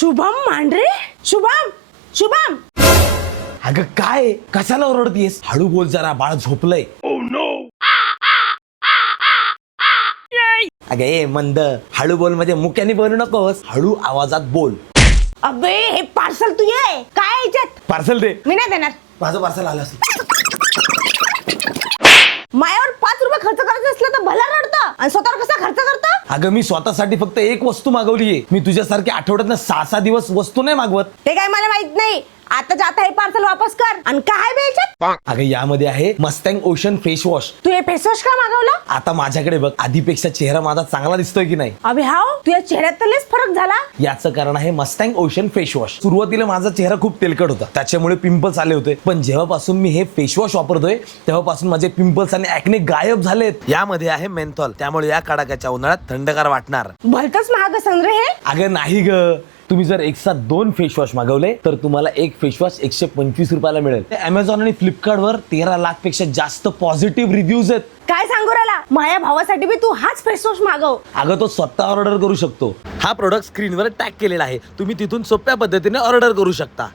शुभम मांढरे. शुभम शुभम. अगं काय कशाला ओरडतीयस? हळू बोल जरा, बाळ झोपलंय. अगं ए मंद, हळू बोल म्हणजे मुक्याने बोलू नकोस, हळू आवाजात बोल. अबे हे पार्सल तू ये काय याच्यात? पार्सल दे. मी नाही देणार. माझं पार्सल आलं असेल. मायावर 5 रुपये खर्च करायचं असलं तर भला रडतं आणि स्वतःवर कसा खर्च करतं? अगं मी स्वतःसाठी फक्त एक वस्तू मागवलीये. मी तुझ्यासारखी आठवड्यात 6-6 दिवस वस्तू नाही मागवत. ते काय मला माहित नाही. आता जाता हे पार्सल वापस कर. आणि काय बे याच्यात? अगं यामध्ये आहे मस्टँग ओशन फेस वॉश. तू हे फेस वॉश का मागवला? आता माझ्याकडे बघ, आधीपेक्षा चेहरा माझा चांगला दिसतोय की नाही? अबे हाव, तुझ्या चेहऱ्यात तर लयच फरक झाला. याचं कारण आहे मस्टँग ओशन फेस वॉश. सुरुवातीला माझा चेहरा खूप तेलकट होता, त्याच्यामुळे पिंपल्स आले होते. पण जेव्हापासून मी हे फेस वॉश वापरतोय तेव्हापासून माझे पिंपल्स आणि ऍक्ने गायब झालेत. यामध्ये आहे मेंथॉल, त्यामुळे या कडाक्याच्या उन्हाळ्यात थंडगार वाटणार. भलतच महाग असन रे हे. अगं नाही ग, तुम्ही जर एक साथ 2 फेस वॉश मागवले तर तुम्हाला एक फेस वॉश 125 रुपयाला मिळेल. अमेझॉन आणि फ्लिपकार्ट वर 13 लाख पेक्षा जास्त पॉझिटिव्ह रिव्ह्यूज आहेत. काय सांगू राहिला? माझ्या भावासाठी बी तू हाच फेस वॉश मागव. अगं तो स्वतः ऑर्डर करू शकतो. हा प्रोडक्ट स्क्रीनवर टॅग केलेला आहे, तुम्ही तिथून सोप्या पद्धतीने ऑर्डर करू शकता.